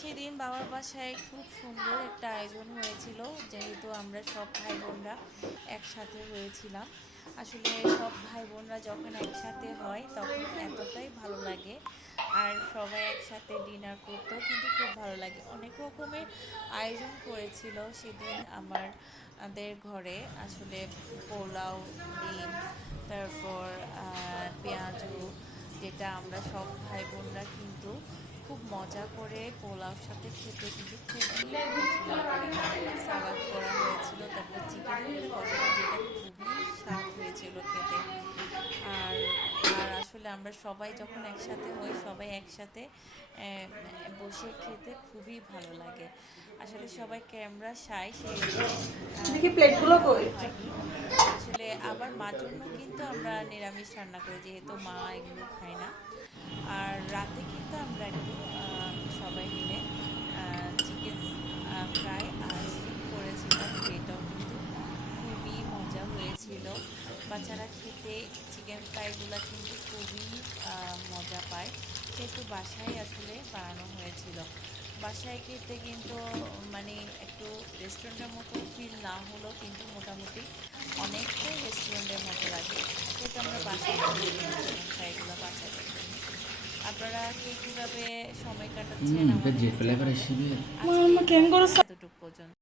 সেদিন বাবার বাসায় খুব সুন্দর একটা আয়োজন হয়েছিল, যেহেতু আমরা সব ভাই বোনরা একসাথে হয়েছিলাম। আসলে সব ভাই বোনরা যখন একসাথে হয় তখন এতটাই ভালো লাগে। আর সবাই একসাথে ডিনার করতেও কিন্তু খুব ভালো লাগে। অনেক রকমের আয়োজন করেছিল সেদিন আমাদের ঘরে। আসলে পোলাও, ডিম, তারপর পেঁয়াজু, যেটা আমরা সব ভাই বোনরা কিন্তু খুব মজা করে পোলাওর সাথে খেতে কিন্তু খুবই পছন্দ করি। সালাদ করা হয়েছিল, তারপর চিকেনের কষানো, যেটা খুবই স্বাদ হয়েছিল খেতে। আর আর আসলে আমরা সবাই যখন একসাথে হই, সবাই একসাথে বসে খেতে খুবই ভালো লাগে। আসলে সবাই ক্যামেরা শাই, সেই জন্য দেখি ভিডিও প্লেটগুলো করা কই। হয়নি। আসলে আবার মার জন্য কিন্তু আমরা নিরামিষ রান্না করি, যেহেতু মা এগুলো খায় না। আর রাতে কিন্তু আমরা একটু সবাই মিলে চিকেন ফ্রাই আর স্যুপ করেছিলাম, যেটাও কিন্তু খুবই মজা হয়েছিল। বাচ্চারা খেতে চিকেন ফ্রাইগুলো কিন্তু খুবই মজা পায়, সেহেতু বাসায় আসলে বানানো হয়েছিল। বাসায় খেতে কিন্তু মানে একটু রেস্টুরেন্টের মতো ফিল না হলেও কিন্তু মোটামুটি অনেকটাই রেস্টুরেন্টের মতো লাগে, সেহেতু আমরা বাসায় করেছিলাম চিকেন ফ্রাইগুলো বাচ্চাদের জন্য। আপনারা কে কীভাবে সময় কাটাচ্ছেন Che আমাদেরকে flavor জানাবেন। esce? আজকে এই কেন ব্লগটা করছ? এতটুকু পর্যন্ত।